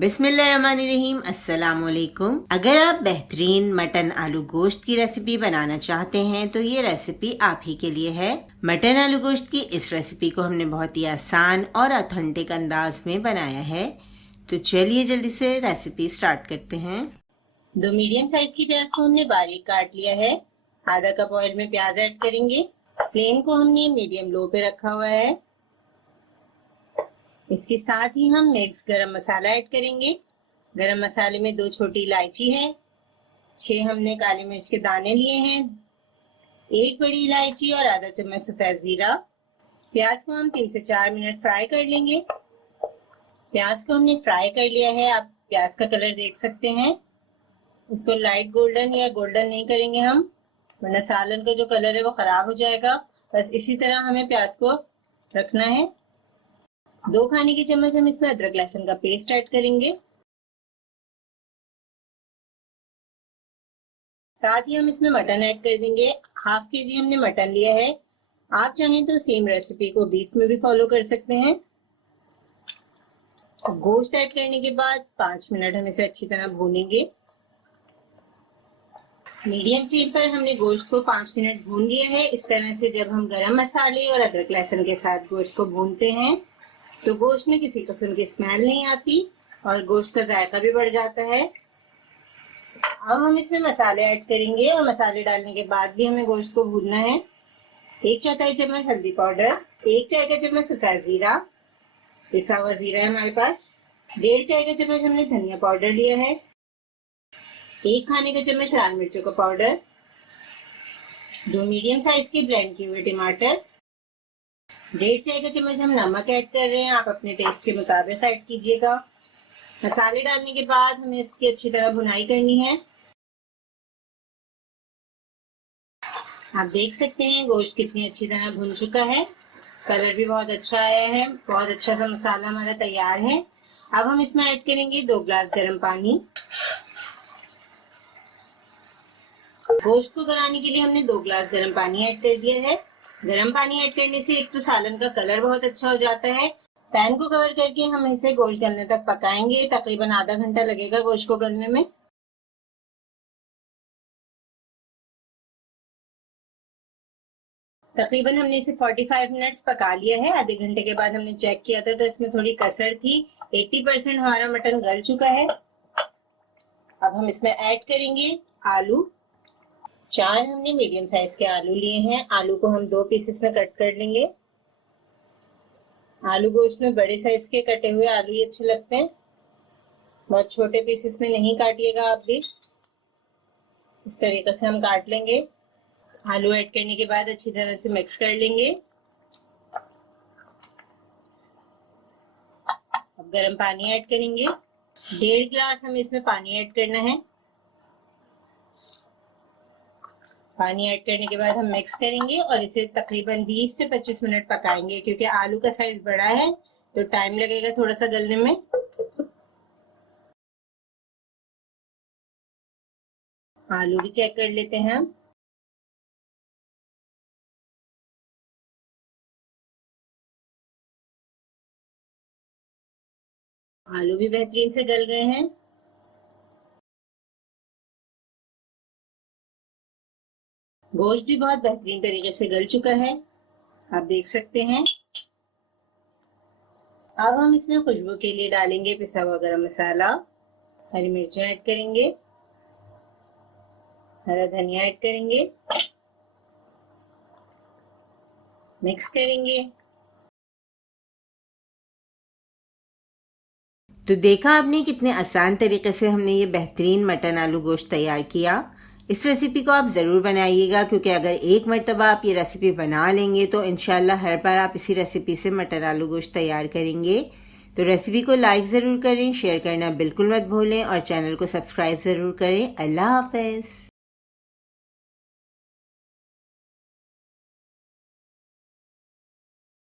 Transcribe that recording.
बिस्मिल्लाहिर्रहमानिर्रहीम। अस्सलाम वालेकुम। अगर आप बेहतरीन मटन आलू गोश्त की रेसिपी बनाना चाहते हैं तो ये रेसिपी आप ही के लिए है। मटन आलू गोश्त की इस रेसिपी को हमने बहुत ही आसान और ऑथेंटिक अंदाज में बनाया है। तो चलिए जल्दी से रेसिपी स्टार्ट करते हैं। 2 मीडियम साइज की प्याज को हमने बारीक काट लिया है। आधा कप ऑयल में प्याज ऐड करेंगे। फ्लेम को हमने मीडियम लो पे रखा हुआ है। इसके साथ ही हम मिक्स गरम मसाला ऐड करेंगे। गरम मसाले में 2 छोटी इलायची है, 6 हमने काली मिर्च के दाने लिए हैं, 1 बड़ी इलायची और आधा चम्मच सफेद जीरा। प्याज को हम 3 से 4 मिनट फ्राई कर लेंगे। प्याज को हमने फ्राई कर लिया है। आप प्याज का कलर देख सकते हैं। इसको लाइट गोल्डन या गोल्डन नहीं करेंगे हम, वरना सालन का जो कलर है वो खराब हो जाएगा। बस इसी तरह हमें प्याज को रखना है। 2 खाने की चम्मच हम इसमें अदरक लहसुन का पेस्ट ऐड करेंगे। साथ ही हम इसमें मटन ऐड कर देंगे। हाफ केजी हमने मटन लिया है। आप चाहें तो सेम रेसिपी को बीफ में भी फॉलो कर सकते हैं। गोश्त ऐड करने के बाद 5 मिनट हम इसे अच्छी तरह भूनेंगे। मीडियम फ्लेम पर हमने गोश्त को 5 मिनट भून लिया है। इस तरह से जब हम गरम मसाले और अदरक लहसुन के साथ गोश्त को भूनते हैं तो गोश्त में किसी किस्म की स्मेल नहीं आती और गोश्त का जायका भी बढ़ जाता है। अब हम इसमें मसाले ऐड करेंगे और मसाले डालने के बाद भी हमें गोश्त को भूनना है। 1/4 चम्मच हल्दी पाउडर, 1 चाय का चम्मच सफेद जीरा, पिसा हुआ जीरा है हमारे पास, 1.5 चाय का चम्मच हमने धनिया पाउडर लिया है, 1 खाने का चम्मच लाल मिर्चों का पाउडर, 2 मीडियम साइज के ब्लेंड किए हुए टमाटर, 1.5 चाय का चम्मच हम नमक ऐड कर रहे हैं। आप अपने टेस्ट के मुताबिक ऐड कीजिएगा। मसाले डालने के बाद हमें इसकी अच्छी तरह भुनाई करनी है। आप देख सकते हैं गोश्त कितनी अच्छी तरह भुन चुका है। कलर भी बहुत अच्छा आया है। बहुत अच्छा सा मसाला हमारा तैयार है। अब हम इसमें ऐड करेंगे 2 गिलास गर्म पानी। गोश्त को गलाने के लिए हमने 2 गिलास गर्म पानी ऐड कर दिया है। गर्म पानी ऐड करने से एक तो सालन का कलर बहुत अच्छा हो जाता है। पैन को कवर करके हम इसे गोश्त गलने तक पकाएंगे। तकरीबन आधा घंटा लगेगा गोश्त को गलने में। तकरीबन हमने इसे 45 मिनट्स पका लिया है। आधे घंटे के बाद हमने चेक किया था तो इसमें थोड़ी कसर थी। 80% हमारा मटन गल चुका है। अब हम इसमें ऐड करेंगे आलू। 4 हमने मीडियम साइज के आलू लिए हैं। आलू को हम 2 पीसेस में कट कर लेंगे। आलू गोश्त में बड़े साइज के कटे हुए आलू ही अच्छे लगते हैं, बहुत छोटे पीसेस में नहीं काटिएगा आप भी। इस तरीके से हम काट लेंगे। आलू ऐड करने के बाद अच्छी तरह से मिक्स कर लेंगे। अब गर्म पानी ऐड करेंगे। 1.5 गिलास हमें इसमें पानी ऐड करना है। पानी ऐड करने के बाद हम मिक्स करेंगे और इसे तकरीबन 20 से 25 मिनट पकाएंगे। क्योंकि आलू का साइज बड़ा है तो टाइम लगेगा थोड़ा सा गलने में। आलू भी चेक कर लेते हैं हम। आलू भी बेहतरीन से गल गए हैं। गोश्त भी बहुत बेहतरीन तरीके से गल चुका है, आप देख सकते हैं। अब हम इसमें खुशबू के लिए डालेंगे पिसा हुआ गरम मसाला, हरी मिर्चें ऐड करेंगे, हरा धनिया ऐड करेंगे, मिक्स करेंगे। तो देखा आपने कितने आसान तरीके से हमने ये बेहतरीन मटन आलू गोश्त तैयार किया। इस रेसिपी को आप ज़रूर बनाइएगा क्योंकि अगर एक मरतबा आप ये रेसिपी बना लेंगे तो इंशाल्लाह हर बार आप इसी रेसिपी से मटन आलू गोश्त तैयार करेंगे। तो रेसिपी को लाइक ज़रूर करें, शेयर करना बिल्कुल मत भूलें और चैनल को सब्सक्राइब ज़रूर करें। अल्लाह हाफ़िज़।